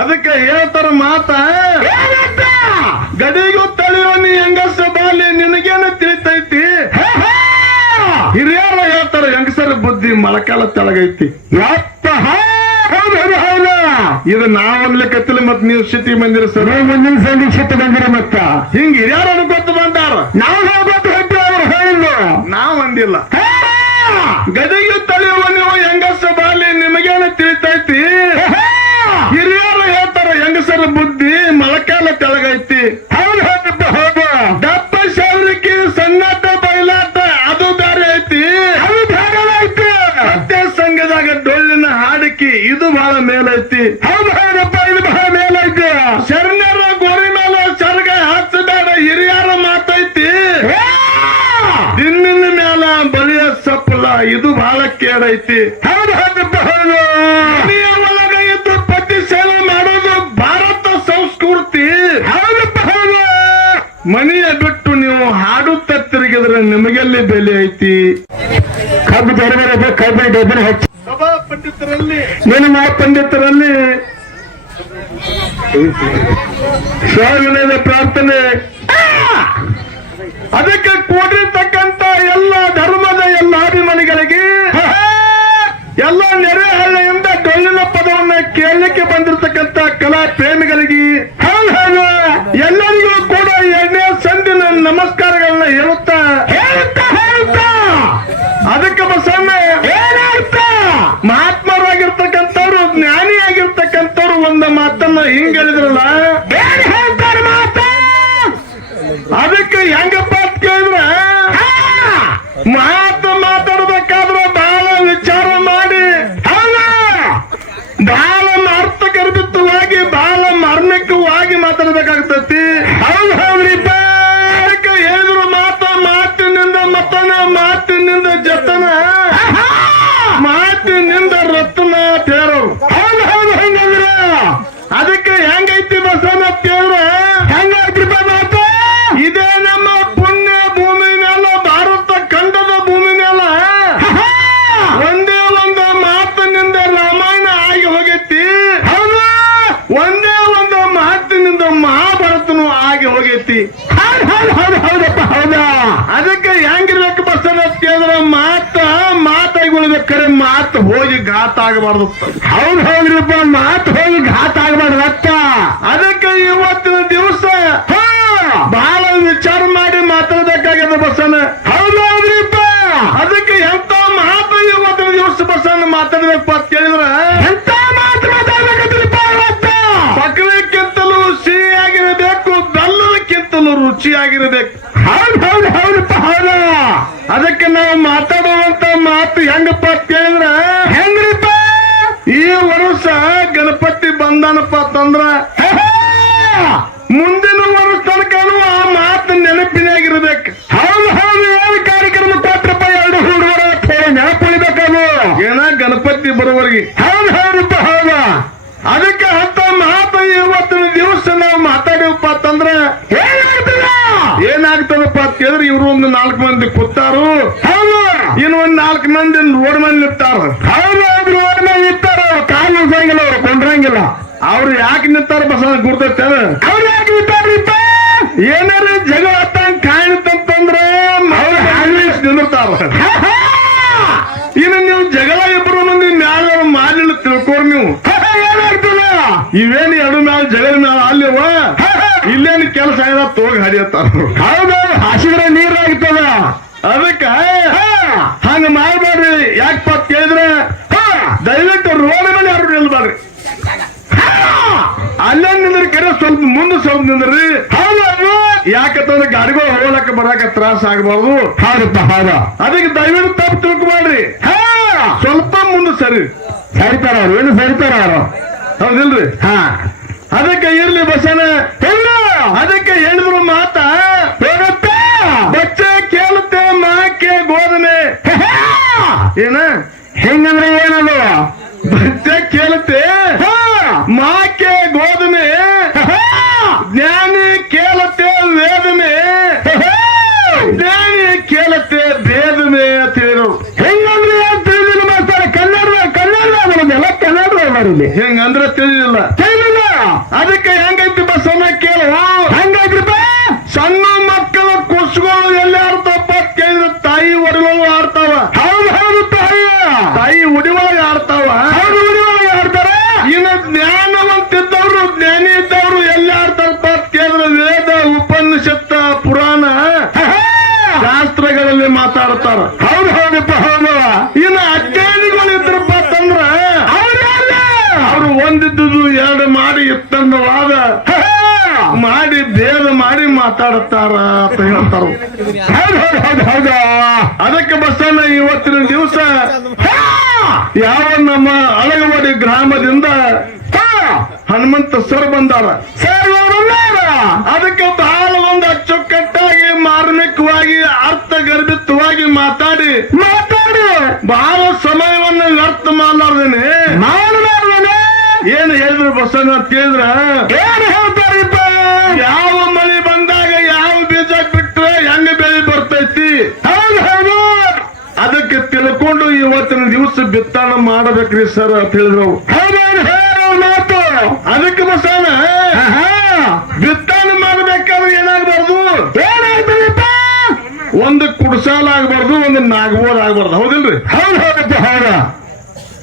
ಅದಕ್ಕೆ ಹೇಳ್ತಾರ ಮಾತ ಗಡಿಗೂ ತಳಿಯೋ ನೀ ಹೆಂಗಸ ಬಾಲಿ ನಿನಗೇನು ತಿಳಿತೈತಿ ಹಿರಿಯರ ಹೇಳ್ತಾರ ಹೆಂಗಸರ ಬುದ್ಧಿ ಮೊಳಕಾಲ ತೆಳಗೈತಿ ಇದು ನಾವನ್ಲಿಕ್ಕತ್ತಿಲ್ಲ ಮತ್ ನೀವು ಸಿಟಿ ಮಂದಿರ ಸರ್ ಮುಂದಿನ ಸಂಧಿ ಸಿಟಿ ಮಂದಿರ ಮತ್ತ ಹಿಂಗ ಹಿರಿಯರ ಗೊತ್ತು ಬಂದಾರ ನಾವು ಹೇಳ್ಬೋದು ಹೇಳ್ತೀವಿ ಅವ್ರು ಹೇಳಿಲ್ಲ ನಾವ್ ಅಂದಿಲ್ಲ ಗದಿಗೆ ತಳಿಯುವ ನೀವು ಹೆಂಗಸ ಬಾಲಿ ನಿಮಗೇನು ತಿಳಿತೈತಿ ಹಿರಿಯರು ಹೇಳ್ತಾರ ಹೆಂಗಸರ ಬುದ್ಧಿ ಮೊಳಕಾಲ ತೆಳಗೈತಿ ಹೌದು ಹೌದು ದಪ್ಪ ಶಾವರಿಕೆ ಸಣ್ಣಾಟ ಬಯಲಾಟ ಅದು ಬೇರೆ ಐತಿ ಅದು ಬೇರೆ ಐತಿ ಸತ್ಯ ಸಂಘದಾಗ ಡೊಳ್ಳಿನ ಹಾಡಿಕೆ ಇದು ಬಹಳ ಮೇಲೈತಿ ಹೌದು ಹೌದಪ್ಪ ಇದು ಬಹಳ ಮೇಲೈತಿ ಶರಣರ ಗೋರಿ ಮೇಲೆ ಸರ್ಗ ಹಚ್ಚದಾಡ ಹಿರಿಯರ ಮಾತೈತಿ ದಿನ್ನಿನ ಮ್ಯಾಲ ಬಲಿಯ ಸಪ್ಪಲ ಇದು ಬಹಳ ಕೇಳೈತಿ ಹೌದು ಹೌದಪ್ಪ ಹೌದು ಒಳಗ ಇದ್ದು ಪತಿ ಸೇವೆ ಮಾಡೋದು ಭಾರತ ಸಂಸ್ಕೃತಿ ಹೌದಪ್ಪ ಹೌದು ಮನೆಯ ಬಿಟ್ಟು ನೀವು ಹಾಡುತ್ತ ತಿರುಗಿದ್ರೆ ನಿಮಗೆಲ್ಲಿ ಬೆಲೆ ಐತಿ ಕಬ್ಬು ಜರಬರ ಕಬ್ಬು ಡಬ್ಬನ ಹೆಚ್ಚು ಸಭಾ ಪಂಡಿತರಲ್ಲಿ ನಿಮ್ಮ ಪಂಡಿತರಲ್ಲಿ ಸ್ವಾಮಿಯ ಪ್ರಾರ್ಥನೆ ಅದಕ್ಕೆ ಕೂಡಿರ್ತಕ್ಕಂತ ಎಲ್ಲ ಧರ್ಮದ ಎಲ್ಲ ಅಭಿಮಾನಿಗಳಿಗೆ ಎಲ್ಲ ನೆರೆಹಳ್ಳಿಯಿಂದ ಡೊಳ್ಳಿನ ಪದವನ್ನ ಕೇಳಲಿಕ್ಕೆ ಬಂದಿರತಕ್ಕಂತ ಕಲಾ ಪ್ರೇಮಿಗಳಿಗೆ ಎಲ್ಲರಿಗೂ ಕೂಡ ಎರಡನೇ ಸಂದಿನ ನಮಸ್ಕಾರಗಳನ್ನ ಹೇಳುತ್ತಾ ಅದಕ್ಕೆ ಬಸಣ್ಣ ಮಹಾತ್ಮರಾಗಿರ್ತಕ್ಕಂಥವ್ರು ಜ್ಞಾನಿಯಾಗಿರ್ತಕ್ಕಂಥವ್ರು ಒಂದು ಮಾತನ್ನ ಹಿಂಗ್ ಹೇಳಿದ್ರಲ್ಲ ಹೇಳ್ತಾರೆ ಮಾತ ಅದಕ್ಕೆ ಹೆಂಗಪ್ಪ ಅಂತ ಕೇಳಿದ್ರ ಮಾತಾಡಬೇಕಾದ್ರೆ ಬಹಳ ವಿಚಾರ ಮಾಡಿ ಬಹಳ ಅರ್ಥಗರ್ಭಿತವಾಗಿ ಬಹಳ ಮಾರ್ಮಿಕವಾಗಿ ಮಾತಾಡಬೇಕಾಗ್ತತಿ ಹೌದು ಹೌದ್ರಿಪ್ಪ ಅದಕ್ಕೆ ಹೇಳಿದ್ರು ಮಾತಿನಿಂದ ಮತ್ತನ ಮಾತಿನಿಂದ ಜತನ ಮಾತಿನಿಂದ ರತ್ನ ತೇರರು ಹೌದು ಹೌದು ಹೆಂಗಂದ್ರ ಅದಕ್ಕೆ ಹೆಂಗೈತಿ ಬಸವನ ಕೇಳಿದ್ರ ಹೆಂಗೈತ್ರಿಪ್ಪ ಮಾತ ಇದೇ ನಮ್ಮ ಪುಣ್ಯ ಭೂಮಿನೆಲ್ಲ ಭಾರತ ಖಂಡದ ಭೂಮಿನೆಲ್ಲ ಒಂದೇ ಒಂದು ಮಾತಿನಿಂದ ರಾಮಾಯಣ ಆಗಿ ಹೋಗೈತಿ ಹೌದು ಒಂದೇ ಒಂದು ಮಾತಿನಿಂದ ಮಹಾಭಾರತನು ಆಗಿ ಹೋಗೈತಿ ಹೌದಪ್ಪ ಹೌದಾ ಅದಕ್ಕೆ ಹೆಂಗಿರ್ಬೇಕು ಬಸ್ಸನ್ನ ಕೇಳಿದ್ರ ಮಾತಾಗಿ ಉಳಿಬೇಕಾರೆ ಮಾತು ಹೋಗಿ ಘಾತ ಆಗಬಾರ್ದು ಹೌದು ಹೌದ್ರಿಪ್ಪ ಮಾತು ಹೋಗಿ ಘಾತ ಆಗಬಾರ್ದು ಅಕ್ಕ ಅದಕ್ಕೆ ಇವತ್ತಿನ ದಿವಸ ಬಹಳ ವಿಚಾರ ಮಾಡಿ ಮಾತಾಡಬೇಕಾಗಿದೆ ಬಸ್ಸನ್ನ ಹೌದು ಹೌದ್ರಿಪ್ಪ ಅದಕ್ಕೆ ಎಂತ ಮಾತು ಇವತ್ತಿನ ದಿವಸ ಬಸ್ಸನ್ನ ಮಾತಾಡ್ಬೇಕು ಅಂತ ಕೇಳಿದ್ರ ಎಂತ ಮಾತು ಮಾತಾಡ್ಬೇಕಂದ್ರಿಪ್ಪ ಸಕ್ಕರೆಕ್ಕಿಂತಲೂ ಸಿಹಿಯಾಗಿರಬೇಕು ಬೆಲ್ಲಕ್ಕಿಂತಲೂ ರುಚಿಯಾಗಿರಬೇಕು ಹೌದು ಹೌದು ಹೌದಪ್ಪ ಹೌದು ಅದಕ್ಕೆ ನಾವು ಮಾತಾಡುವಂತ ಮಾತು ಹೆಂಗಪ್ಪ ಅಂತ ಕೇಳಿದ್ರ ಹೆಂಗ್ರಿಪ್ಪ ಈ ವರ್ಷ ಗಣಪತಿ ಬಂದಾನಪ್ಪ ಅಂತಂದ್ರ ಮುಂದಿನ ವರ್ಷ ತನಕನೂ ಆ ಮಾತು ನೆನಪಿನಾಗಿರ್ಬೇಕು ಹೌದು ಹೌದು ಏನು ಕಾರ್ಯಕ್ರಮ ಕೊಟ್ರಪ್ಪ ಎರಡು ಹುಡುಗರ ನೆನಪುಳಿಬೇಕದು ಏನ ಗಣಪತಿ ಬರುವವರೆಗೆ ಹೌದು ಹೌದಪ್ಪ ಹೌದು ಅದಕ್ಕೆ ಅಂತ ಮಾತು ಇವತ್ತಿನ ದಿವಸ ನಾವು ಮಾತಾಡಿವಪ್ಪ ಅಂತಂದ್ರ ಏನಾಗ್ತದಪ್ಪ ಅಂತ ಕೇಳಿದ್ರೆ ಇವ್ರು ಒಂದು 4 ಮಂದಿ ಕೂತಾರು ಹೌದು ಇನ್ನು ಒಂದ್ 4 ಮಂದಿ ರೋಡ್ ಮೇಲೆ ನಿಂತಾರ ಹೌದು ರೋಡ್ ಮೇಲೆ ನಿಂತಾರ ಕಾಲು ನಿಲ್ಸಂಗಿಲ್ಲ ಅವ್ರು ಕೊಂಡ್ರಂಗಿಲ್ಲ ಅವ್ರು ಯಾಕೆ ನಿಂತಾರ ಬಸ್ ಗುರ್ತೈತೆ ಅವ್ರು ಯಾಕೆ ನಿಂತಾರ್ರಿಪ್ಪ ಏನಾರ ಜಗಳ ಹತ್ತಂಗ್ ಕಾಣಿತಂತಂದ್ರೆ ನಿಂದಿರ್ತಾರ ಇನ್ನು ನೀವು ಜಗಳ ಇಬ್ರು ಮಂದಿ ಮ್ಯಾಲ ಮಾಲಿಲ್ಲ ತಿಳ್ಕೋರ್ ನೀವು ಏನಾಗ್ತದ ಇವೇನು ಎರಡು ಮ್ಯಾಲ ಜಗಳ ಮ್ಯಾಲ ಅಲ್ಲಿವ ಇಲ್ಲೇನು ಕೆಲಸ ಆಗ ತೋಗಿ ಹರಿಯತ್ತಾರ ಹೌದು ಹಸಿದ್ರೆ ನೀರಾಗ್ತದ ಅದಕ್ಕೆ ಹಂಗ ಮಾಡ್ಬೇಡ್ರಿ ಯಾಕಪ್ಪ ಕೇಳಿದ್ರೆ ದಯವಿಟ್ಟು ರೋಡ್ ಮೇಲೆ ಯಾರು ನಿಲ್ಬಾರ್ರಿ ಅಲ್ಲೇ ನಿಂದ್ರಿ ಕರೆ ಸ್ವಲ್ಪ ಮುಂದೆ ಸ್ವಲ್ಪ ನಿಂದ್ರಿ ಹೌದು ಯಾಕಂತಂದ್ರೆ ಗಾಡಿಗಳು ಹೋಗ್ಲಕ್ಕ ಬರಾಕ ತ್ರಾಸ ಆಗಬಾರ್ದು ಹೌದಪ್ಪ ಹೌದ ಅದಕ್ಕೆ ದಯವಿಟ್ಟು ತಪ್ಪು ತಿಳ್ಕೊಬೇಡ್ರಿ ಸ್ವಲ್ಪ ಮುಂದೆ ಸರಿತಾರ ಅವ್ರು ಏನು ಸರಿತಾರ ಅವರು ಹೌದಿಲ್ರಿ ಅದಕ್ಕೆ ಇರ್ಲಿ ಬಸನ ಇಲ್ಲ ಅದಕ್ಕೆ ಹೇಳಿದ್ರು ಮಾತ ಬಚ್ಚೆ ಕೇಳುತ್ತೆ ಮಾಕೆ ಗೋಧನೆ ಏನ ಹೆಂಗಂದ್ರೆ ಏನದು ಬಚ್ಚೆ ಕೇಳುತ್ತೆ ಮಾಕೆ ಗೋಧನೆ ಜ್ಞಾನಿ ಕೇಳುತ್ತೆ ವೇದನೆ ಜ್ಞಾನಿ ಕೇಳುತ್ತೆ ಭೇದನೆ ಅಂತ ಹೇಳಿದ್ರು ಹೆಂಗಂದ್ರೆ ತಿಳಿದಿಲ್ಲ ಮಾತಾಡ ಕನ್ನಡ ಬರೋದೆಲ್ಲ ಕನ್ನಡ ಬರೋದು ಹೆಂಗಂದ್ರೆ ತಿಳಿದಿಲ್ಲ ತಿಳಿಲಿಲ್ಲ. ಅದಕ್ಕೆ ಹೆಂಗೈತಿ ಬಸವಣ್ಣ ಕೇಳು. ಹೆಂಗೈತ್ರಿಪ್ಪ? ಸಣ್ಣ ಮಕ್ಕಳ ಕುಸ್ಗಳು ಎಲ್ಲಿ ಆಡ್ತಾವಪ್ಪ ಕೇಳಿದ್ರೆ ತಾಯಿ ಒಡಗಳು ಆಡ್ತಾವ. ಹೌದು ಹೌದು, ತಾಯಿ ಉಡಿಯೊಳಗೆ ಆಡ್ತಾವ. ಹೌದು, ಉಡಿಯೊಳಗೆ ಆಡ್ತಾರ. ಇನ್ನು ಜ್ಞಾನವಂತಿದ್ದವ್ರು ಜ್ಞಾನಿ ಇದ್ದವ್ರು ಎಲ್ಲಿ ಆಡ್ತಾರಪ್ಪ ಕೇಳಿದ್ರೆ ವೇದ ಉಪನಿಷತ್ತ ಪುರಾಣ ಶಾಸ್ತ್ರಗಳಲ್ಲಿ ಮಾತಾಡ್ತಾರ. ಹೌದು ಹೌದಪ್ಪ, ಹೌದು. ಇನ್ನು ಅಜ್ಞಾನಿಗಳು ಇದ್ರಪ್ಪ ಅಂತಂದ್ರ ಅವ್ರು ಒಂದಿದ್ದು ಎರಡು ಮಾಡಿ ಇತ್ತಂದವಾದ ಮಾಡಿ ಭೇದ ಮಾಡಿ ಮಾತಾಡ್ತಾರ ಅಂತ ಹೇಳ್ತಾರ. ಹೌದು. ಅದಕ್ಕೆ ಬಸವಣ್ಣ ಇವತ್ತಿನ ದಿವಸ ಯಾವ ನಮ್ಮ ಅಳಗವಾಡಿ ಗ್ರಾಮದಿಂದ ಹನುಮಂತ ಸರ್ ಬಂದಾರ. ಅದಕ್ಕೆ ಬಹಳ ಒಂದು ಅಚ್ಚುಕಟ್ಟಾಗಿ ಮಾರ್ಮಿಕವಾಗಿ ಅರ್ಥಗರ್ಭಿತವಾಗಿ ಮಾತಾಡಿ ಬಹಳ ಸಮಯವನ್ನು ವ್ಯರ್ಥ ಮಾಡಲಾರ್ದೇನೆ ಏನು ಹೇಳಿದ್ರು ಬಸವಣ್ಣ ಅಂತ ಕೇಳಿದ್ರ ಏನು ಹೇಳ್ತಾರಿಪ್ಪ? ಯಾವ ಮಳೆ ಬಂದಾಗ ಯಾವ ಬೀಜ ಬಿಟ್ರೆ ಹೆಂಗ ಬೆಳೆ ಬರ್ತೈತಿ. ಹೌದು ಹೌದು. ಅದಕ್ಕೆ ತಿಳ್ಕೊಂಡು ಇವತ್ತಿನ ದಿವಸ ಬಿತ್ತಣ ಮಾಡಬೇಕ್ರಿ ಸರ್ ಅಂತ ಹೇಳಿದ್ರು. ಮಾತು ಅದಕ್ಕೆ ಬಸವಣ್ಣ ಬಿತ್ತಣ ಮಾಡ್ಬೇಕಾದ್ರೆ ಏನಾಗಬಾರ್ದು, ಏನಾಗ್ತದಪ್ಪ? ಒಂದು ಕುಡ್ಸಾಲ ಆಗ್ಬಾರ್ದು, ಒಂದು ನಾಗಬೋದ್ ಆಗ್ಬಾರ್ದು. ಹೌದಿಲ್ರಿ? ಹೌದು ಹೌದಪ್ಪ, ಹೌದ.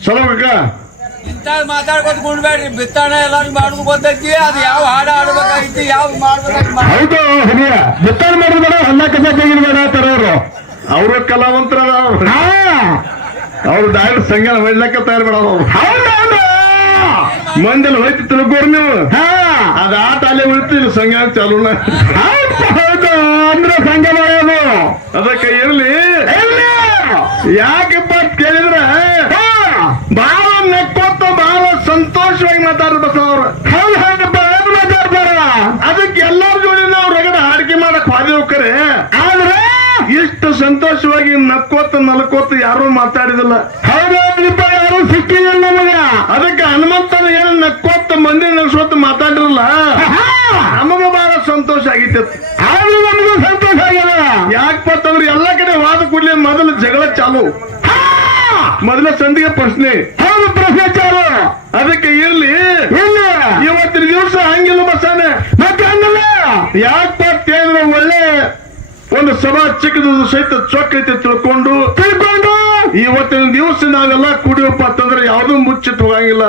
ಸಲಕ ಇಂತ ಮಾತಾಡ್ಕೊತ ಕುಂಡ್ಬೇಡ್ರಿ. ಬಿತ್ತಣ ಎಲ್ಲಾರು ಮಾಡೋದು ಗೊತ್ತೈತಿ. ಅದು ಯಾವ ಹಾಡ ಆಡ್ಬೇಕಾಗಿತ್ತು, ಯಾವ ಮಾಡ್ಬೇಕು. ಹೌದು, ಬಿತ್ತಣ ಮಾಡೋದು ಬೇಡ, ಹೊಲ ಕಸ ಬೇಡ ತರೋರು. ಅವರು ಕಲಾವಂತರ ಅವ್ರು ಡೈರೆಕ್ಟ್ ಸಂಜ್ಞಾನ ಹೊಡ್ಲಕ್ಕ ತಯಾರು ಮಾಡೋರು. ಹೌದೌದು. ಮಂದಿಲ್ ಹೋಯ್ತು ತಿಳ್ಕೋರ್ ನೀವು. ಅದ ಆಟ ಅಲ್ಲೇ ಉಳಿತಿಲ್ಲ, ಸಂಜ್ಞಾನ ಚಾಲೂನ. ಹೌದು, ಅಂದ್ರೆ ಸಂಘ ಮಾಡೋದು. ಅದಕ್ಕೆ ಇರ್ಲಿ ಯಾಕಪ್ಪ ಕೇಳಿದ್ರ ಬಹಳ ನೆಕ್ಕೋತ ಬಹಳ ಸಂತೋಷವಾಗಿ ಮಾತಾಡ್ರ ಬಸವ್ರು. ಹೌದು ಹೌದಪ್ಪ, ಮಾತಾಡ್ತಾರ. ಅದಕ್ಕೆ ಎಲ್ಲಾರ ಜೋಡಿ ನಾವು ರಗಡ ಹಾಡಿಕೆ ಮಾಡಕ್ ಹೋದೇವು ಕರೆ. ಆದ್ರೆ ಇಷ್ಟು ಸಂತೋಷವಾಗಿ ನಕ್ಕೋತ ನಲ್ಕೋತ ಯಾರು ಮಾತಾಡಿದಿಲ್ಲ. ಹೌದಪ್ಪ, ಯಾರು ಸಿಕ್ಕಿಲ್ಲ ನಮಗ. ಅದಕ್ಕೆ ಹನುಮಂತನ ಏನು ನಕ್ಕೋತ ಮಂದಿ ನಗ್ಸೋತ ಮಾತಾಡಿರಲ್ಲ, ನಮಗ ಬಹಳ ಸಂತೋಷ ಆಗಿತ್ತು. ಆದ್ರೂ ನಮಗೂ ಸಂತೋಷ ಆಗ್ಯದ. ಯಾಕಪ್ಪ ಅಂತಂದ್ರೆ ಎಲ್ಲ ಕಡೆ ವಾದ ಕೂಡಲೇ ಮೊದಲು ಜಗಳ ಚಾಲು, ಮೊದಲ ಸಂಧಿಗೆ ಪ್ರಶ್ನೆ. ಹೌದು, ಪ್ರಶ್ನೆ ಚಾಲು. ಅದಕ್ಕೆ ಇರ್ಲಿ ಇವತ್ತಿನ ದಿವಸ ಹಂಗಿಲ್ಲ ಬಸವಣ್ಣ. ಮತ್ತೆ ಹಂಗಲ್ಲ ಯಾಕಪ್ಪ ಕೇಳಿದ್ರೆ ಒಳ್ಳೆ ಒಂದು ಸಭಾ ಚಿಕ್ಕದ ಸಹಿತ ಚೊಕ್ಕೈತೆ ತಿಳ್ಕೊಂಡು ಇವತ್ತಿನ ದಿವಸ ನಾವೆಲ್ಲ ಕುಡಿಯಪ್ಪ ಅಂತಂದ್ರೆ ಯಾವ್ದು ಮುಚ್ಚಿಟ್ಟು ಹೋಗಂಗಿಲ್ಲ.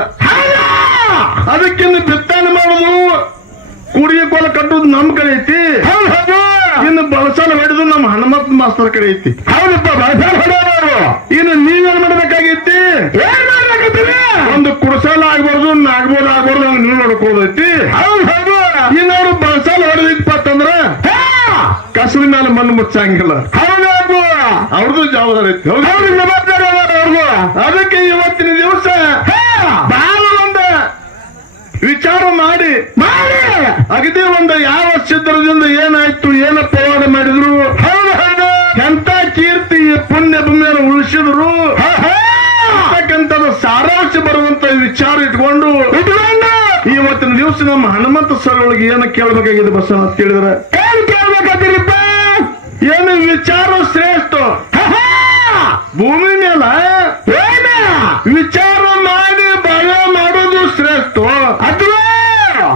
ಅದಕ್ಕಿನ್ನು ಬಿತ್ತನೆ ಮಾಡೋದು ಕುಡಿಯಕೋಲ ಕಟ್ಟುದು ನಮ್ ಕಡೆ ಐತಿ. ಇನ್ನು ಬಳಸಾಲ ಹೊಡೆದು ನಮ್ಮ ಹನುಮಂತ ಮಾಸ್ತರ್ ಕಡೆ ಐತಿ. ಹೌದಪ್ಪ, ಬಳಸಾಲ ಹೊಡೆಯೋರು. ಇನ್ನು ನೀವೇನ್ ಮಾಡ್ಬೇಕಾಗೈತಿ? ಏನ್ ಮಾಡ್ಬೇಕೈತಿ? ಒಂದು ಕುಡಸಾಲ ಆಗ್ಬಾರ್ದು, ನಾಗ್ಬೋದು ಆಗ್ಬಾರ್ದು, ಹಂಗ ನೀವು ನೋಡ್ಕೋದೈತಿ. ಹೌದು ಹೌದು. ಇನ್ನವರು ಬಳಸಾಲ ಹೊಡೆದಿಪ್ಪ ಅಂತಂದ್ರ ಕಸದ ಮೇಲೆ ಮಣ್ಣು ಮುಚ್ಚಂಗಿಲ್ಲ. ಹೌದು, ಅವ್ರದ್ದು ಜವಾಬ್ದಾರಿ ಐತಿ. ಹೌದು, ಜವಾಬ್ದಾರಿ ಅವ್ರಿಗೂ. ಅದಕ್ಕೆ ಇವತ್ತಿನ ದಿವಸ ಬಹಳ ಒಂದು ವಿಚಾರ ಮಾಡಿ ಅಗದಿ ಒಂದು ಯಾವ ಚಿತ್ರದಿಂದ ಏನಾಯ್ತು, ಏನ ಪವಾಡ ಮಾಡಿದ್ರು, ಹೌದು ಹೌದು, ಎಂತ ಕೀರ್ತಿ ಪುಣ್ಯ ಭೂಮಿಯನ್ನು ಉಳಿಸಿದ್ರು ಅಂತಕ್ಕಂಥದ್ದು ಸಾರಾಂಶ ಬರುವಂತ ವಿಚಾರ ಇಟ್ಕೊಂಡು ಇವತ್ತಿನ ದಿವಸ ನಮ್ಮ ಹನುಮಂತ ಸರ್ ಒಳಗೆ ಏನು ಕೇಳ್ಬೇಕಾಗಿದೆ ಬಸ್ ಅಂತ ಕೇಳಿದ್ರೆ ಏನ್ ಕೇಳ್ಬೇಕಾದಿರಿಪ್ಪ? ಏನು ವಿಚಾರ ಶ್ರೇಷ್ಠ. ಭೂಮಿ ಮೇಲೆ ವಿಚಾರ ಮಾಡಿ ಬಾಳೆ ಮಾಡೋದು ಶ್ರೇಷ್ಠ,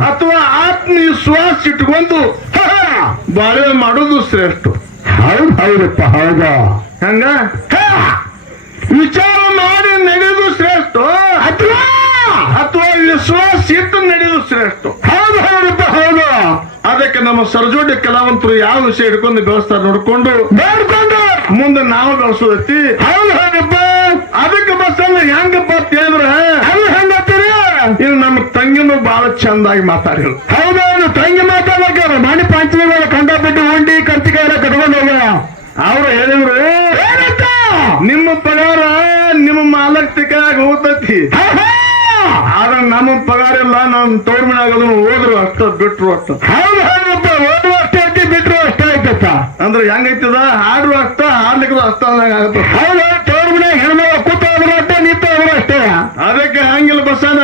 ಅಥವಾ ಆತ್ಮವಿಶ್ವಾಸ ಇಟ್ಕೊಂಡು ಬಾಳೆ ಮಾಡೋದು ಶ್ರೇಷ್ಠ. ಹೌದು ಹೌದಪ್ಪ, ಹೌದ. ಹಂಗ ವಿಚಾರ ಮಾಡಿ ನಡೆಯೋದು ಶ್ರೇಷ್ಠ, ಅಥವಾ ವಿಶ್ವಾಸ ಇಟ್ಟು ನಡೆಯೋದು ಶ್ರೇಷ್ಠ. ಹೌದು ಹೌದಪ್ಪ, ಹೌದು. ಅದಕ್ಕೆ ನಮ್ಮ ಸರ್ಜೋಡಿ ಕಲಾವಂತರು ಯಾವ ವಿಷಯ ಹಿಡ್ಕೊಂಡು ಬೆಳೆಸ್ತಾರೆ ನೋಡ್ಕೊಂಡು ಮುಂದೆ ನಾವು ಬೆಳೆಸೋದೈತಿ. ಹೌದು ಹೌದಪ್ಪ. ಅದಕ್ಕೆ ಬಸ್ಸಲ್ಲಿ ಹೆಂಗಪ್ಪ ಅಂತ ಹೇಳಿದ್ರೆ ಅದು ಹೆಂಗತ್ತೀರಿ? ಇದು ನಮ್ಮ ತಂಗಿನೂ ಬಹಳ ಚಂದಾಗಿ ಮಾತಾಡಿದ್ರು. ಹೌದೌದು, ತಂಗಿ ಮಾತಾಡ್ಬೇಕಾರ ಮಣಿ ಪಂಚಮಿ ಕಂಡಬಿಟ್ಟು ಉಂಡಿ ಕರ್ತಿಕಾಯಿ ಎಲ್ಲ ಕಟ್ಕೊಂಡು ಹೋಗ. ಅವ್ರು ಹೇಳಿದ್ರು ಏನಂತ, ನಿಮ್ಮ ಪಗಾರ ನಿಮ್ಮ ಮಾಲಕ್ ತಿಕ್ಕಾಗ ಹೋಗ್ತೈತಿ, ಆದ್ರೆ ನಮ್ಮ ಪಗಾರ ಇಲ್ಲ, ನಮ್ ತೋರ್ ಮನೆ ಆಗೋದನ್ನು ಹೋದ್ರು ಅಷ್ಟ ಬಿಟ್ರು ಅಷ್ಟ. ಹೌದು ಹೌದಪ್ಪ, ಓದುವ ಅಷ್ಟೇ ಐತಿ, ಬಿಟ್ರು ಅಷ್ಟೇ ಐತಪ್ಪ. ಅಂದ್ರೆ ಹೆಂಗೈತದ, ಹಾಡ್ರು ಅಷ್ಟ, ಹಾಡ್ಲಿಕ್ಕೂ ಅಷ್ಟ ಆಗತ್ತ. ಹೌದು, ತೋರ್ ಮನೆ ಹೆಣ್ಮಗ ಕೂತೋದ್ರು ಅಷ್ಟೇ, ನಿಂತೋದ್ರು ಅಷ್ಟೇ. ಅದಕ್ಕೆ ಹಂಗಿಲ್ಲ ಬಸ್ಸನ,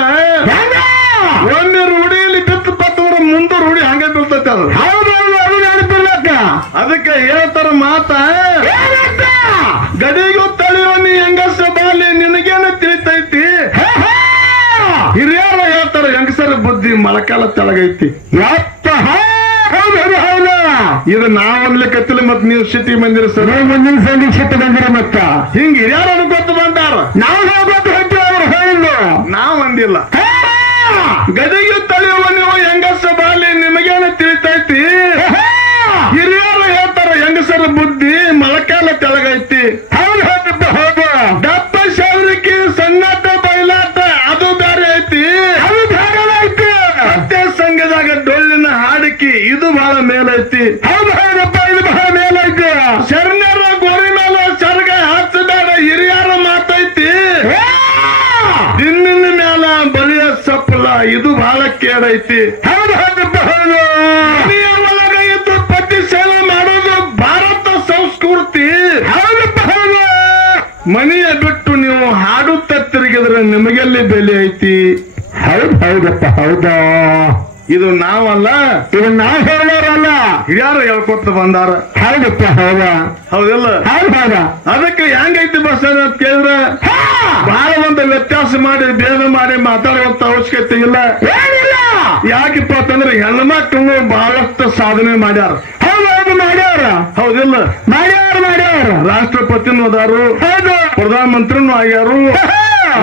ಒಮ್ಮೆ ರೂಢಿಯಲ್ಲಿ ಬಿತ್ತು ಪತ್ತಂದ್ರೆ ಮುಂದೆ ರೂಢಿ ಹಂಗೆ ಬೀಳ್ತೈತಿ. ಅದು ಹೌದೌದು, ಅದು ನೆನಪಿರ್ಲಕ್ಕ. ಅದಕ್ಕೆ ಹೇಳ್ತಾರ ಮಾತ, ಗಡಿಗೂ ತಳಿಯೋ ನೀ ಹೆಂಗಸ ಬಾಲಿ ನಿನಗೇನು ತಿಳಿತೈತಿ. ಹಿರಿಯರು ಹೇಳ್ತಾರ ಮೊಳಕಾಲ ತೆಳಗೈತಿ ಇದು ನಾವ್ ಅನ್ಲಿಕ್ಕತ್ತಿಲ್ಲ ಮತ್ ನೀವು ಸಿಟಿ ಬಂದಿರ ಸರ್ ಮುಂದಿನ ಸಂಧಿ ಸಿಟಿ ಬಂದಿರ ಮತ್ತ ಹಿಂಗ ಹಿರಿಯಾರ ಅನ್ಕೊತ ಬಂದಾರ ನಾವು ಹೋಗೋದು ಹೇಳ್ತೀವಿ ಅವ್ರು ಹೇಳಿಲ್ಲ ನಾವ್ ಅಂದಿಲ್ಲ ಗದಿಗೆ ತಳೆಯುವ ನೀವು ಹೆಂಗಸ ಬಾಲಿ ನಿಮಗೇನ ತಿಳಿತೈತಿ ಹಿರಿಯರು ಹೇಳ್ತಾರ ಹೆಂಗಸರ ಬುದ್ಧಿ ಮೊಳಕಾಲ ತೆಳಗೈತಿ ಹೌದು ಡಬ್ಬ ಶಾವರಿಕೆ ಸಣ್ಣಾಟ ಬಯಲಾಟ ಅದು ಬೇರೆ ಐತಿ ಅದು ಬೇರೆ ಐತಿ ಮತ್ತೆ ಸಂಘದಾಗ ಡೊಳ್ಳಿನ ಹಾಡಿಕೆ ಇದು ಬಹಳ ಮೇಲೈತಿ ಹೌದಪ್ಪ ಇದು ಬಹಳ ಮೇಲೈತಿ ಶರಣರ ಗೋರಿ ಮೇಲೆ ಸರ್ಗ ಹಚ್ಚದಾಡ ಹಿರಿಯರ ಮಾತೈತಿ ದಿನ್ನಿನ ಮ್ಯಾಲ ಬಲಿಯ ಸಪ್ಪಲ ಇದು ಬಹಳ ಕೇಳೈತಿ ಹೌದಪ್ಪ ಹೌದು ಒಳಗ ಇದ್ದು ಪಟ್ಟಿ ಸೇವೆ ಮಾಡೋದು ಭಾರತ ಸಂಸ್ಕೃತಿ ಹೌದಪ್ಪ ಹೌದು ಮನೆಯ ಬಿಟ್ಟು ನೀವು ಹಾಡುತ್ತಾ ತಿರುಗಿದ್ರೆ ನಿಮಗೆಲ್ಲಿ ಬೆಲೆ ಐತಿ ಹೌದಪ್ಪ ಹೌದಾ ಇದು ನಾವಲ್ಲ ಇದು ನಾವ್ ಹೇಳೋರಲ್ಲ ಹಿರಿಯಾರು ಹೇಳ್ಕೊತ ಬಂದಾರ ಹೌದಪ್ಪ ಹೌದಾ ಹೌದಲ್ಲ ಹೌದಾ ಅದಕ್ಕೆ ಹೆಂಗೈತಿ ಬಸ್ ಅಂತ ಕೇಳಿದ್ರೆ ಬಹಳ ಒಂದು ವ್ಯತ್ಯಾಸ ಮಾಡಿ ಭೇದ ಮಾಡಿ ಮಾತಾಡುವಂತ ಅವಶ್ಯಕತೆ ಇಲ್ಲ ಯಾಕಪ್ಪ ಅಂತಂದ್ರೆ ಹೆಣ್ಮಕ್ಳು ಬಹಳಷ್ಟು ಸಾಧನೆ ಮಾಡ್ಯಾರ ಹೌದು ಮಾಡ್ಯಾರ ಹೌದಿಲ್ಲ ಮಾಡ್ಯಾರ ರಾಷ್ಟ್ರಪತಿನೂ ಅದಾರು ಹೌದು ಪ್ರಧಾನಮಂತ್ರಿನೂ ಆಗ್ಯಾರು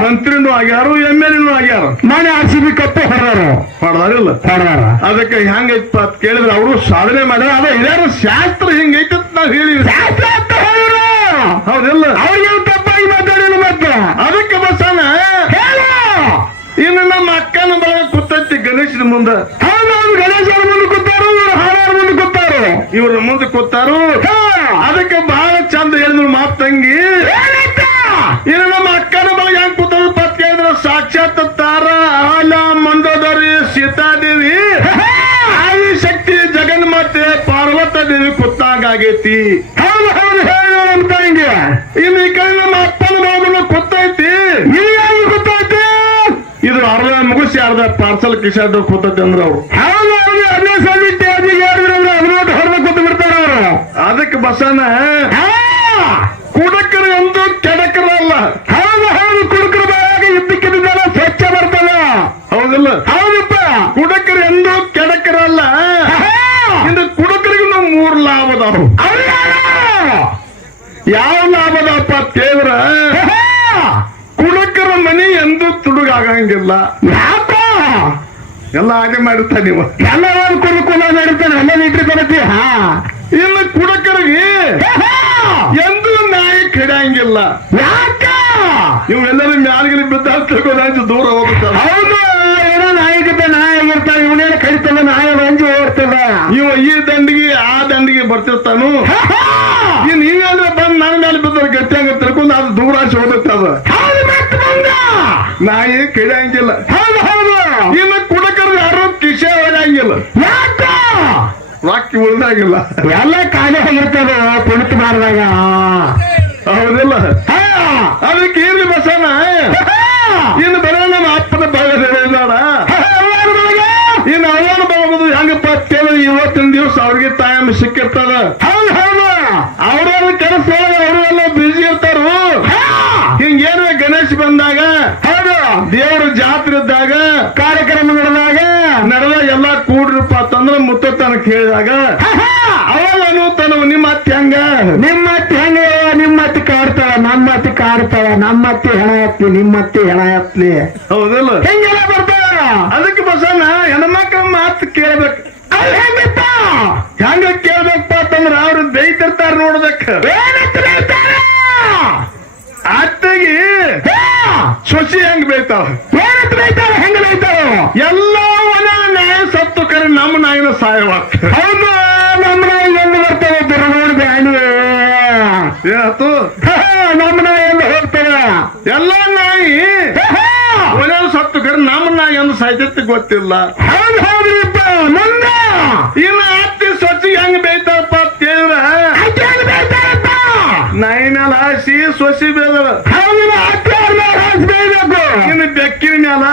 ಮಂತ್ರಿನೂ ಆಗ್ಯಾರು MLA ಆಗ್ಯಾರ ಮನೆ RCB ಕಪ್ಪು ಹೊಡೆದಾರಿಲ್ಲ ಅದಕ್ಕೆ ಹೆಂಗೈತಪ್ಪ ಅಂತ ಕೇಳಿದ್ರೆ ಅವರು ಸಾಧನೆ ಮಾಡ್ಯಾರ ಅದ ಹಿರಿಯರ ಶಾಸ್ತ್ರ ಹಿಂಗೈತ ನಾವ್ ಹೇಳಿ ಹೌದಿಲ್ಲ ಅವ್ರಿಗೆ ತಪ್ಪಾಗಿ ಮಾತಾಡಿಲ್ಲ ಮತ್ತೆ ಅದಕ್ಕೆ ಬಸ್ಸನ ಇನ್ನು ನಮ್ಮ ಅಕ್ಕನ ಬಳಗ ಕೂತೈತಿ ಗಣೇಶನ ಮುಂದ ಹೌದೌದು ಗಣೇಶನ ಮುಂದೆ ಕೂತಾರು ಹಾಡಾರ ಮುಂದೆ ಕೂತಾರು ಇವ್ರ ಮುಂದೆ ಕೂತಾರು ಅದಕ್ಕೆ ಬಹಳ ಚಂದ ಹೇಳಿದ್ರು ಮಾತು ತಂಗಿ ಇನ್ನು ನಮ್ಮ ಅಕ್ಕನ ಬಳಗ ಹೆಂಗ್ ಕೂತಾರ ಪತ್ ಕೇಳಿದ್ರ ಸಾಕ್ಷಾತ್ ತಾರ ಆಲ ಮಂಡೋದರಿ ಸೀತಾದೇವಿ ಆದಿಶಕ್ತಿ ಜಗನ್ಮಾತೆ ಪಾರ್ವತ ದೇವಿ ಕೂತಾಗೈತಿ ಹೌದು ಹೇಳಿ ನಮ್ಮ ತಂಗಿ ಇನ್ನು ಈ ಕಡೆ ನಮ್ಮ ಅಪ್ಪನ ಬಾಬುನ ಕೂತೈತಿ ಕೂತೈತಿ ಇದು ಅರ್ಧ ಮುಗಿಸಿ ಅರ್ಧ ಪಾರ್ಸಲ್ ಕಿಶಾಡ್ ಕೂತೈತಿ ಅಂದ್ರ ಅವ್ರು ಅದೇ ಸಮಿತಿ ಅದಿನೋಟ್ ಹೊರದ ಕೂತು ಬಿಡ್ತಾರ ಅವರು ಅದಕ್ಕೆ ಬಸನ ಕುಡಕರು ಎಂದು ಕೆಡಕರಲ್ಲ ಹೌದು ಕುಡುಕರ ಬಾಯಾಗ ಇದ್ದಕ್ಕಿದ್ದಲ್ಲ ಸ್ವಚ್ಛ ಬರ್ತದ ಹೌದಿಲ್ಲ ಹೌದಪ್ಪ ಕುಡಕರು ಎಂದು ಕೆಡಕರಲ್ಲ ಇನ್ನು ಕುಡುಕರಿಗೂ 3 ಲಾಭದವು ಯಾವ ಲಾಭದಪ್ಪ ತೇವ್ರ ಕುಡುಕರ ಮನೆ ಎಂದು ತುಡುಗಾಗಂಗಿಲ್ಲ ಎಲ್ಲ ಹಾಗೆ ಮಾಡುತ್ತಾ ನೀವು ಎಲ್ಲ ಕುಡುಕುಲ ನಡೀತಾನೆ ಎಲ್ಲ ನೀಟ್ರಿ ಬರತಿ ಇನ್ನು ಕುಡುಕರಿಗೆ ಎಂದು ನಾಯಿ ಕೆಡಂಗಿಲ್ಲ ಯಾಕ ಇವೆಲ್ಲರೂ ಮ್ಯಾಲ್ಗಿಲಿ ಬಿದ್ದ ದೂರ ಹೋಗುತ್ತಾರೆ ಹೌದು ಏನೋ ನಾಯಿಗಿದ್ದ ನಾಯಿ ಆಗಿರ್ತಾನೆ ಇವನೇನು ಕಡಿತಲ್ಲ ನಾಯಿ ಅಂಜು ಹೋಗ್ತದ ಇವ ಈ ದಂಡಿಗೆ ಆ ದಂಡಿಗೆ ಬರ್ತಿರ್ತಾನು ನೀವೆಲ್ಲ ಬಂದ್ ನನ್ನ ಮೇಲೆ ಬಿದ್ದರೆ ಗಟ್ಟಿ ಹಂಗ ತಿಳ್ಕೊಂಡು ಅದು ದೂರ ಹೋಗುತ್ತೆ ಅದು ನಾಯಿ ಕೆಡಂಗಿಲ್ಲ ಹೌದು ಇನ್ನು ಕುಡಕರು ಯಾರು ಕಿಶೆ ಹೊಡೆಯಂಗಿಲ್ಲ ಯಾಕ ರಾಕಿ ಉಳಿದಾಗಿಲ್ಲ ಎಲ್ಲ ಕಾಲೇ ಆಗಿರ್ತದ ಕುಳಿತು ಮಾಡಿದಾಗ ಹೌದಿಲ್ಲ ಅದಕ್ಕೆ ಇರ್ಲಿ ಬಸನ ಇನ್ನು ಬರ ನಮ್ಮ ಅಪ್ಪನ ಭಾಗದ ಇನ್ನು ಅವನ ಬಾಗುದು ಹೆಂಗಪ್ಪ ಕೇಳಿ ಇವತ್ತಿನ ದಿವಸ ಅವ್ರಿಗೆ ಟೈಮ್ ಸಿಕ್ಕಿರ್ತದ ಹೌದು ಅವ್ರವ್ರ ಕೆಲಸ ಅವರೆಲ್ಲ ಬಿಜಿ ಇರ್ತಾರು ಹಿಂಗೇನು ಗಣೇಶ್ ಬಂದಾಗ ಹೌದು ದೇವ್ರ ಜಾತ್ರೆ ಇದ್ದಾಗ ಕಾರ್ಯಕ್ರಮ ನಡೆದಾಗ ಎಲ್ಲ ಕೂಡ್ರಪ್ಪ ಅಂತಂದ್ರ ಮುತ್ತನ ಕೇಳಿದಾಗ ಅವಾಗ ಅನ್ನುತ್ತಾನ ನಿಮ್ಮ ಅತ್ತಿ ಹಂಗ ನಿಮ್ಮ ಅತ್ತಿ ಕಾಡ್ತಾಳ ನಮ್ಮ ಅತ್ತಿ ಕಾಡ್ತಾಳ ನಮ್ಮ ಅತ್ತಿ ಹೆಣ ಎತ್ಲಿ ನಿಮ್ಮ ಅತ್ತಿ ಹೆಣ ಎತ್ಲಿ ಹೌದಲ್ಲ ಹೆಂಗೆಲ್ಲ ಬರ್ತಾಳ ಅದಕ್ಕೆ ಬಸನ ಹೆಣ್ಮಕ್ಳ ಮಾತು ಕೇಳ್ಬೇಕು ಹೆಂಗ ಕೇಳ್ಬೇಕಪ್ಪ ಅಂತಂದ್ರ ಅವ್ರು ಬೈತಿರ್ತಾರ ನೋಡ್ಬೇಕ ಅತ್ತಿಗೆ ಸೊಸಿ ಹೆಂಗ್ ಬೈತಾವ ಹೆಂಗ ಬೈತಾವ ಎಲ್ಲ ನಾಯಿ ಸತ್ತು ಕರೆ ನಮ್ಮ ನಾಯಿನ ಸಾಯವಾಗ್ತದೆ ಹೌದು ನಮ್ಮ ನಾಯಿ ಎಂದು ಬರ್ತವೆ ದುರ್ಗೋಡ್ ಬ್ಯಾಣಿ ಏನಾಯ್ತು ನಮ್ಮ ನಾಯಿ ಎಂದು ಹೋಗ್ತವೆ ಎಲ್ಲ ನಾಯಿ ಒಳ್ಳೆ ಸತ್ತು ಕರೆ ನಮ್ಮ ನಾಯಿ ಎಂದು ಸಾಯ್ತೈತಿ ಗೊತ್ತಿಲ್ಲ ಹೌದ್ರಿಪ್ಪ ಮುಂದೆ ಇನ್ನು ಅತ್ತಿ ಸೊಸಿ ಹೆಂಗ್ ಬೈತಾರಪ್ಪ ಕೇಳಿದ್ರ ನಾಯಿನೆಲ್ಲ ಹಾಸಿ ಸೊಸಿ ಬೇದರ ಇನ್ನು ಬೆಕ್ಕಿನ ಮ್ಯಾಲ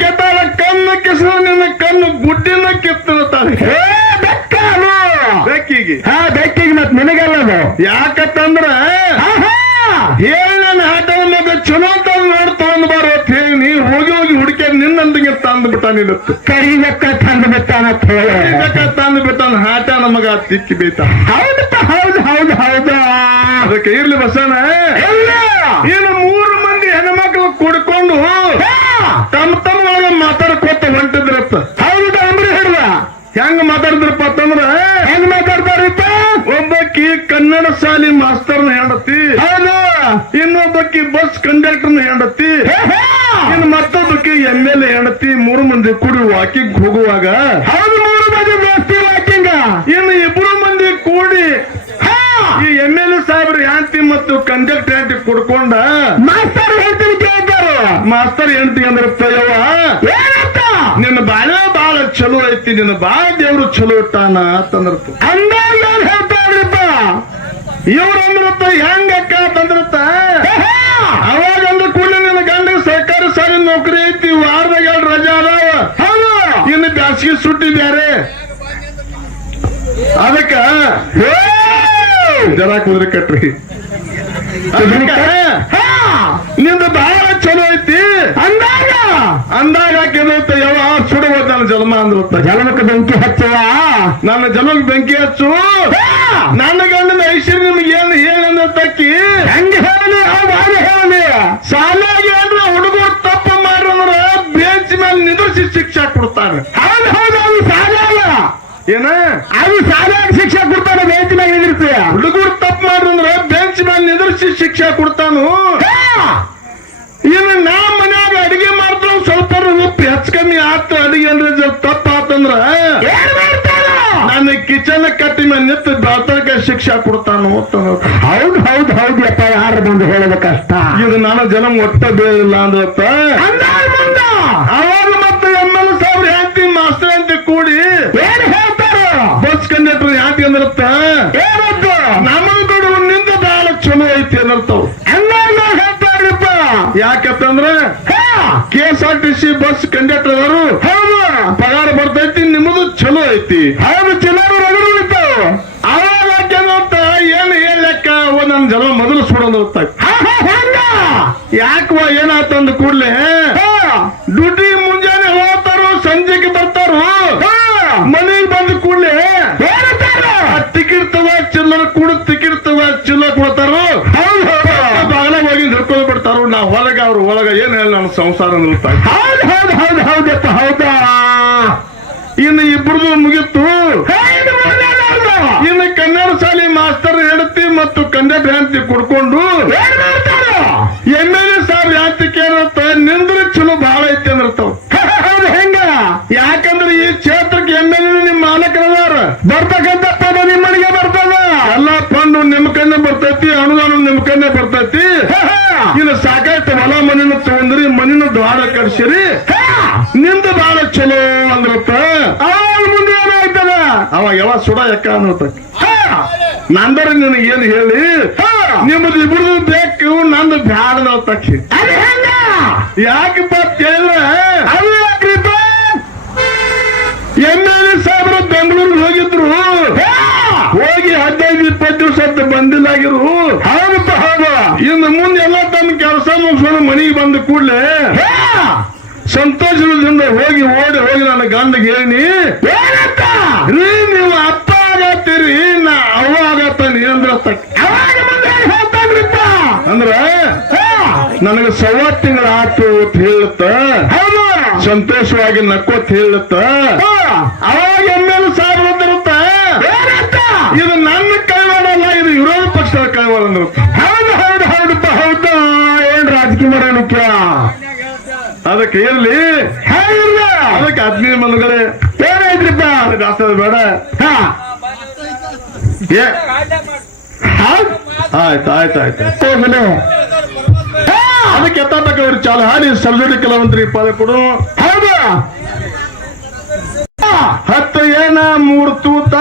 ಕೆತ್ತಾಳ ಕಣ್ಣು ಕಿಸ ನಿನ್ನ ಕಣ್ಣು ಗುಡ್ಡಿನ ಕಿತ್ತಿರ್ತಾನೆ ಬೆಕ್ಕಿಗೆ ಬೆಕ್ಕಿಗೆ ಮತ್ ನಿನಗಲ್ಲದು ಯಾಕಂದ್ರ ಹೇಳ ಆಟ ಮಗ ಚಲೋ ನೋಡ್ ತಗೊಂಡ್ ಬಾರ ಹೇಳಿ ನೀ ಹೋಗಿ ಹುಡುಕಿ ನಿನ್ನಂದಿಗೆ ತಂದು ಬಿಟ್ಟಾನಿಲ್ಲತ್ತು ಕರಿಬೇಕ ತಂದು ಬಿಟ್ಟಾನ ಅಂತ ಹೇಳಿ ತಂದು ಬಿಟ್ಟಾನ ಹಾಟ ನಮಗ ತಿಕ್ಕಿ ಬೀತ ಹೌದಪ್ಪ ಹೌದು ಹೌದು ಹೌದು ಅದಕ್ಕೆ ಇರ್ಲಿ ಬಸಣ್ಣ ಇನ್ನು 3 ಮಂದಿ ಹೆಣ್ಮಕ್ಳು ಕುಡ್ಕೊಂಡು ತಮ್ಮ ತಮ್ಮ ಒಳಗ ಮಾತಾಡ್ಕೋತ ಹೊಂಟಿದ್ರಪ್ಪ ಹೌದು ಅಂಬ್ರಿ ಹಿಡ್ದ ಹೆಂಗ್ ಮಾತಾಡಿದ್ರಪ್ಪ ಅಂತಂದ್ರ ಹೆಂಗ್ ಮಾತಾಡ್ತಾರಪ್ಪ ಒಬ್ಬಕಿ ಕನ್ನಡ ಶಾಲಿ ಮಾಸ್ತರ್ನ ಹೆಂಡತಿ ಹೌದು ಇನ್ನೊಬ್ಬಕಿ ಬಸ್ ಕಂಡಕ್ಟರ್ನ ಹೆಂಡತಿ ಇನ್ನು ಮತ್ತೊಬ್ಬಕಿ MLA ಹೆಂಡತಿ 3 ಮಂದಿ ಕೂಡಿ ವಾಕಿಂಗ್ ಹೋಗುವಾಗ ಹೌದು 3 ಮಂದಿ ದೋಸ್ತಿ ವಾಕಿಂಗ್ ಇನ್ನು 2 ಮಂದಿ ಕೂಡಿ ಈ MLA ಸಾಹೇಬ್ರ ಹೆಂಡತಿ ಮತ್ತು ಕಂಡಕ್ಟರ್ ಹೆಂಡತಿ ಕುಡ್ಕೊಂಡ ಮಾಸ್ತರ್ ಹೇಳ್ತೀನಿ ಕೇಳ್ತಾರು ಮಾಸ್ತರ್ ಹೆಂಡತಿ ಅಂದ್ರಪ್ಪ ಯವ್ವ ಏನಂತ ನಿನ್ನ ಬಾಳ ಬಾಳ ಚಲೋ ಐತಿ ನಿನ್ನ ಬಾಳ ದೇವ್ರು ಚಲೋ ಇಟ್ಟಾನ ಅಂತಂದ್ರಪ್ಪ ಅಂದಾಗ ಏನ್ ಹೇಳ್ತಾರ್ರಿಪ್ಪ ಇವ್ರು ಅಂದ್ರಪ್ಪ ಹೆಂಗಕ್ಕ ಅಂತಂದ್ರಪ್ಪ ಅವಾಗ ಅಂದ್ರ ಕೂಡ ನಿನ್ನ ಗಂಡ ಸರ್ಕಾರಿ ಸಾಲಿ ನೌಕರಿ ಐತಿ ವಾರದಾಗ 2 ರಜಾ ಅದಾವ ಹೌದು ಇನ್ನು ಬ್ಯಾಸಿಗೆ ಸುಟ್ಟಿ ಬ್ಯಾರೆ ಅದಕ್ಕ ಜರ ಕುದುರೆ ಕಟ್ರಿ ನಿಂದ ಬಹಳ ಚಲೋ ಐತಿ ಅಂದಾಗ ಹಾಕಿದೈತೆ ಯಾವ ಸುಡಬಹುದು ನನ್ನ ಜನ್ಮ ಅಂದ್ರತ್ತ ಜಲಮಕ್ಕೆ ಬೆಂಕಿ ಹಚ್ಚವ ನನ್ನ ಜನ್ಮಕ್ಕೆ ಬೆಂಕಿ ಹಚ್ಚು ನನ್ನ ಗಂಡನ ಐಶ್ವರ್ಯ ನಿಮ್ಗೆ ಏನು ಹೇಳ ತಕ್ಕಿ ಹೆಂಗ ಹೇಳಿ ಹೇಳಿ ಶಾಲೆಗೆ ಏನ್ರ ಹುಡುಗರು ತಪ್ಪು ಮಾಡ್ರಂದ್ರ ಬೇಂಚ್ ಮೇಲೆ ನಿಂದ್ರಿಸಿ ಶಿಕ್ಷೆ ಕೊಡ್ತಾರೆ ಹೌದು ಹೌದು ಅದು ಸಾಲ ಏನ ಅದು ಸಾಲಾಗಿ ಶಿಕ್ಷೆ ಕೊಡ್ತಾನೆ ಬೇಂಚ್ ಮ್ಯಾಗ ನಿಂದಿರ್ತೀಯ ಹುಡುಗರು ತಪ್ಪು ಮಾಡ್ರಂದ್ರ ಬೆಂಚ್ ಮೇಲೆ ನಿಂದ್ರಿಸಿ ಶಿಕ್ಷೆ ಕೊಡ್ತಾನು ಇನ್ನು ನಾ ಮನ್ಯಾಗ ಅಡಿಗೆ ಮಾಡ್ತಾವ ಸ್ವಲ್ಪ ಉಪ್ಪು ಹೆಚ್ಚು ಕಮ್ಮಿ ಆತ ಅಡಿಗೆ ಅಂದ್ರೆ ತಪ್ಪ ಆತಂದ್ರ ನನ್ನ ಕಿಚನ್ ಕಟ್ಟಿ ಮೇಲೆ ನಿಂತು ಬಾತಕ ಶಿಕ್ಷೆ ಕೊಡ್ತಾನು ಹೌದು ಹೌದು ಹೌದು ಅಪ್ಪ ಯಾರು ಬಂದು ಹೇಳೋದ ಕಷ್ಟ ಇದು ನನ್ನ ಜನ ಒಟ್ಟ ಬೀಳಿಲ್ಲ ಅಂದ್ರಪ್ಪ ಅವಾಗ ಮತ್ತೆ MLA ಸಾಹೇಬ್ರ ಹೆಂಡತಿ ಮಾಸ್ತರ್ ಅಂತ ಕೂಡಿ ಏನ್ ಹೇಳ್ತಾರ ಬಸ್ ಕಂಡಕ್ಟರ್ ಯಾಕೆ ಅಂದ್ರಪ್ಪ ಏನದ್ದು ನಮ್ಮನ್ನು ಬಿಡು ನಿಂದ ಬಹಳ ಚಲೋ ಐತಿ ಅನ್ನರ್ತಾವ್ ಹಂಗಾಗಿ ಹೇಳ್ತಾರಪ್ಪ ಯಾಕಂದ್ರ KSRTC ಬಸ್ ಕಂಡಕ್ಟರ್ ಅವರು ಹೌದು ಪಗಾರ ಬರ್ತೈತಿ ನಿಮ್ಮದು ಚಲೋ ಐತಿ ಹೌದು ಚಿಲ್ಲರು ರಗಡು ಇರ್ತಾವ ಅವಾಗ ಅಂತ ಏನ್ ಹೇಳಕ್ಕ ನನ್ನ ಜನ ಮೊದಲು ಸುಡೋದು ಯಾಕವ ಏನಾತಂದ ಕೂಡ್ಲೆ ಡ್ಯೂಟಿ ಮುಂಜಾನೆ ಹೋಗ್ತಾರೋ ಸಂಜೆಗೆ ಬರ್ತಾರೋ ಮನೆಗೆ ಬಂದ ಕೂಡ್ಲೆ ಟಿಕೆಟ್ ತಗೋ ಚಿಲ್ಲರ್ ಕೂಡ ಟಿಕೆಟ್ ತಗೋ ಚಿಲ್ಲರ್ ಕೊಡ್ತಾರೋ ಬಾಗಲ ಹೋಗಿ ಹಿಡ್ಕೊಂಡು ಬಿಡ್ತಾರೋ ನಾ ಹೊರಗ ಅವ್ರು ಒಳಗ ಏನ್ ಹೇಳಿ ನನ್ನ ಸಂಸಾರ ನಿಲ್ತಾ ಹೌದು ಹೌದು ಹೌದು ಹೌದಪ್ಪ ಹೌದಾ ಇನ್ನು ಇಬ್ಬರದು ಮುಗಿತ್ತು ಇನ್ನು ಕನ್ನಡ ಶಾಲೆ ಮಾಸ್ತರ್ ಹೆಂಡತಿ ಮತ್ತು ಕಂಡಕ್ಟರ್ ಹೆಂಡತಿ ಕುಡ್ಕೊಂಡು MLA ಸಾಹೇಬ್ ಯಾತಕ್ಕೆ ಏನಂತ ನಿಂದ್ರೆ ಚಲೋ ಬಹಳ ಐತಿ ಅಂದಿರ್ತಾವ ಹೆಂಗ ಯಾಕಂದ್ರೆ ಈ ಕ್ಷೇತ್ರಕ್ಕೆ MLA ನಿಮ್ ಮಾಲಕರದಾರ ಬರ್ತಕ್ಕಂಥ ಪದ ನಿಮ್ಮನಿಗೆ ಬರ್ತದ ಎಲ್ಲಾ ಫಂಡ್ ನಿಮ್ ಕಣ್ಣೆ ಬರ್ತೈತಿ ಅನುದಾನ ನಿಮ್ ಕಣ್ಣೆ ಬರ್ತೈತಿ ಇನ್ನು ಸಾಕಷ್ಟು ಹೊಲ ಮನಿನ ತಗೊಂಡ್ರಿ ಮನಿನ ದ್ವಾರ ಕರ್ಸಿರಿ ನಿಂದ ಬಹಳ ಚಲೋ ಅಂದ್ರಪ್ಪ ಅವಾಗ ಮುಂದೆ ಏನಾಯ್ತದ ಅವಾಗ ಯಾವಾಗ ಸುಡ ಎಕ್ಕ ಅನ್ನೋತ ನಂದರ ನಿನಗೆ ಏನು ಹೇಳಿ ನಿಮ್ಮದು ಇಬ್ರದು ಬೇಕು ನಂದು ಬ್ಯಾಡ ತಕ್ಕಿ ಅದು ಹೆಂಗ ಯಾಕಪ್ಪ ಕೇಳಿದ್ರೆ ಅದು ಯಾಕ್ರಿಪ್ಪ MLA ಸಾಹೇಬ್ರು ಬೆಂಗಳೂರಿಗೆ ಹೋಗಿದ್ರು ಹೋಗಿ 15-20 ದಿವಸ ಅಂತ ಬಂದಿಲ್ಲಾಗಿರು ಹೌದಪ್ಪ ಹೌದು ಇನ್ನು ಮುಂದೆ ಎಲ್ಲ ತಮ್ಮ ಕೆಲಸ ಮುಗಿಸೋದು ಮನೆಗೆ ಬಂದ ಕೂಡ್ಲೆ ಸಂತೋಷದಿಂದ ಹೋಗಿ ಓಡಿ ನನ್ನ ಗಂಡಗೆ ಹೇಳಿ ಏನಂತ ರೀ ನೀವು ಅಪ್ಪ ಆಗತ್ತೀರಿ ನಾ ಅವ್ವ ಆಗತ್ತಾನೆ ಅಂದ್ರ ಅವಾಗ ಮುಂದೆ ಹೇಳ್ತಾನ್ರಿಪ್ಪ ಅಂದ್ರ ನನಗೆ 1.25 ತಿಂಗಳ ಆತು ಅಂತ ಹೇಳುತ್ತ ಹೌದು ಸಂತೋಷವಾಗಿ ನಕ್ಕೋತ್ ಹೇಳುತ್ತ ಅವಾಗ MLA ಸಾಹೇಬ್ರ ಅಂದಿರುತ್ತ ಇದು ನನ್ನ ಕೈವಾಡಲ್ಲ ಇದು ವಿರೋಧ ಪಕ್ಷದ ಕೈವಾಡ ಅಂದಿರುತ್ತ ಹೌದು ಹೌದು ಹೌದಪ್ಪ ಹೌದು ಏನ್ ರಾಜಕೀಯ ಮಾಡೋಣಕ್ಕೆ ಅದಕ್ಕೆ ಇರ್ಲಿ ಅದಕ್ಕೆ 15 ಮಂದಿಗಳೇ ಏನಾಯ್ತ್ರಿಪ್ಪ ಜಾಸ್ತಿ ಬೇಡ ಆಯ್ತು ಹೋಗಲೇ ಅದಕ್ಕೆ ಎತ್ತಬೇಕು ಅವ್ರು ಚಾಲು ಹಾಡಿ ಸರ್ಜರಿ ಕಲಾವಂತರಿಗೆ ಪಾದ ಕೊಡು ಹೌದು 10 ಏನ 3 ತೂತ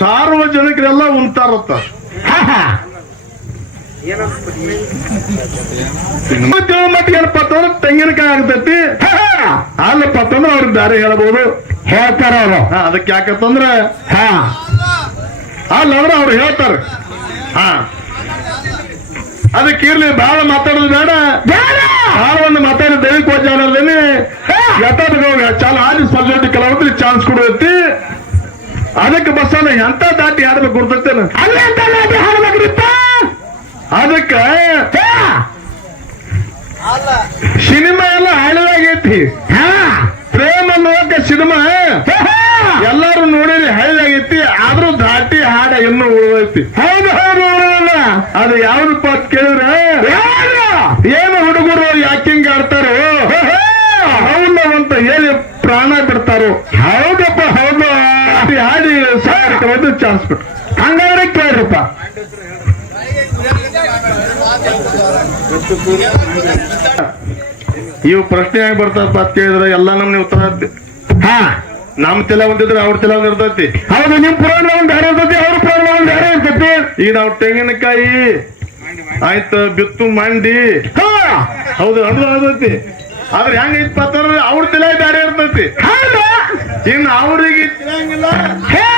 ಸಾರ್ವಜನಿಕರೆಲ್ಲ ಉಂಟಾರತ್ತ ಮಟ್ಟಿಗೆ ಏನಪ್ಪ ಅಂತಂದ್ರೆ ತೆಂಗಿನಕಾಯಿ ಆಗ್ತೈತಿ ಅಲ್ಲಪ್ಪ ಅಂತಂದ್ರೆ ಅವ್ರಿಗೆ ದಾರಿ ಹೇಳ್ಬೋದು ಹೇಳ್ತಾರ ಅವರು ಅದಕ್ಕೆ ಯಾಕಂತಂದ್ರೆ ಅಲ್ಲಂದ್ರೆ ಅವ್ರು ಹೇಳ್ತಾರೆ ಅದಕ್ಕೆ ಇರ್ಲಿ ಬಹಳ ಮಾತಾಡೋದು ಬೇಡ ಬಹಳ ಒಂದು ಮಾತಾಡಿ ದೈವಿಕ ಚಾನಲ್ ಚಾನ್ಸ್ ಕೊಡೈತಿ. ಅದಕ್ಕೆ ಬಸ್ಸನ್ನ ಎಂತ ದಾಟಿ ಹಾಡ್ಬೇಕು ಗುರ್ತೇನ ಅಲ್ಲಿ ಅಂತ ನಾಟಿ ಹಾಡ್ಬೇಕ್ರಿಪ್ಪ. ಅದಕ್ಕ ಅಲ್ಲ ಸಿನಿಮಾ ಎಲ್ಲ ಹಳೆದಾಗೈತಿ. ಹಾ ಪ್ರೇಮ ಲೋಕ ಸಿನಿಮಾ ಎಲ್ಲಾರು ನೋಡಿರಿ ಹಳೆದಾಗೈತಿ. ಆದ್ರೂ ದಾಟಿ ಹಾಡ ಇನ್ನೂ ಉಳಿದೈತಿ. ಹೌದು ಹೌದು ಅದು ಯಾವ್ದಪ್ಪ ಅಂತ ಕೇಳಿದ್ರೆ ಏನು ಹುಡುಗರು ಯಾಕಿಂಗ್ ಆಡ್ತಾರೋ ಹೌದು ಅಂತ ಹೇಳಿ ಪ್ರಾಣ ಬಿಡ್ತಾರೋ. ಹೌದಪ್ಪ ಹೌದು. ದಾಟಿ ಹಾಡಿ ಸಾಕು ಚಾನ್ಸ್ ಬಿಟ್ಟು ಹಂಗಾದ್ರೆ ಕೇಳ್ರಿಪ್ಪ. ಇವು ಪ್ರಶ್ನೆ ಆಗಿ ಬರ್ತದಪ್ಪ ಅಂತ ಕೇಳಿದ್ರೆ ಎಲ್ಲ ನಮ್ಗೆ ಉತ್ತರ ಇರ್ತೈತಿ. ಹಾ ನಮ್ ತಲೆ ಒಂದಿದ್ರೆ ಅವ್ರ ತಲೆ ಒಂದ್ ಇರ್ತೈತಿ. ಹೌದು, ನಿಮ್ ಪುರಾಣ ಒಂದ್ ಬೇರೆ ಇರ್ತೈತಿ, ಅವ್ರ ಪುರಾಣ ಒಂದ್ ಬೇರೆ ಇರ್ತೈತಿ. ಈಗ ನಾವು ತೆಂಗಿನಕಾಯಿ ಆಯ್ತು ಬಿತ್ತು ಮಂಡಿ ಹಾ ಹೌದು ಅದು ಅದೈತಿ. ಆದ್ರೆ ಹೆಂಗೈತಿ ಅಂತಂದ್ರೆ ಅವ್ರ ತಲೆ ಬೇರೆ ಇರ್ತೈತಿ. ಹೌದು ಇನ್ನು ಅವ್ರಿಗೆ ತಿಳಿಯಂಗಿಲ್ಲ, ಹಾ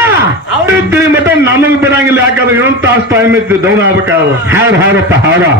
ಅವ್ರಿಗೆ ತಿಳಿ ಮಟ್ಟ ನಮಗ್ ಬಿಡಂಗಿಲ್ಲ. ಯಾಕಂದ್ರೆ ಇನ್ನೊಂದು ತಾಸು ಟೈಮ್ ಐತಿ ಡೌನ್ ಆಗ್ಬೇಕಾದ್ರೆ. ಹೌದು ಹೌದಪ್ಪ ಹೌದು.